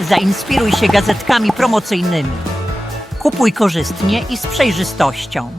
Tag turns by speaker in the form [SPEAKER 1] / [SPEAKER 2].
[SPEAKER 1] Zainspiruj się gazetkami promocyjnymi. Kupuj korzystnie i z przejrzystością.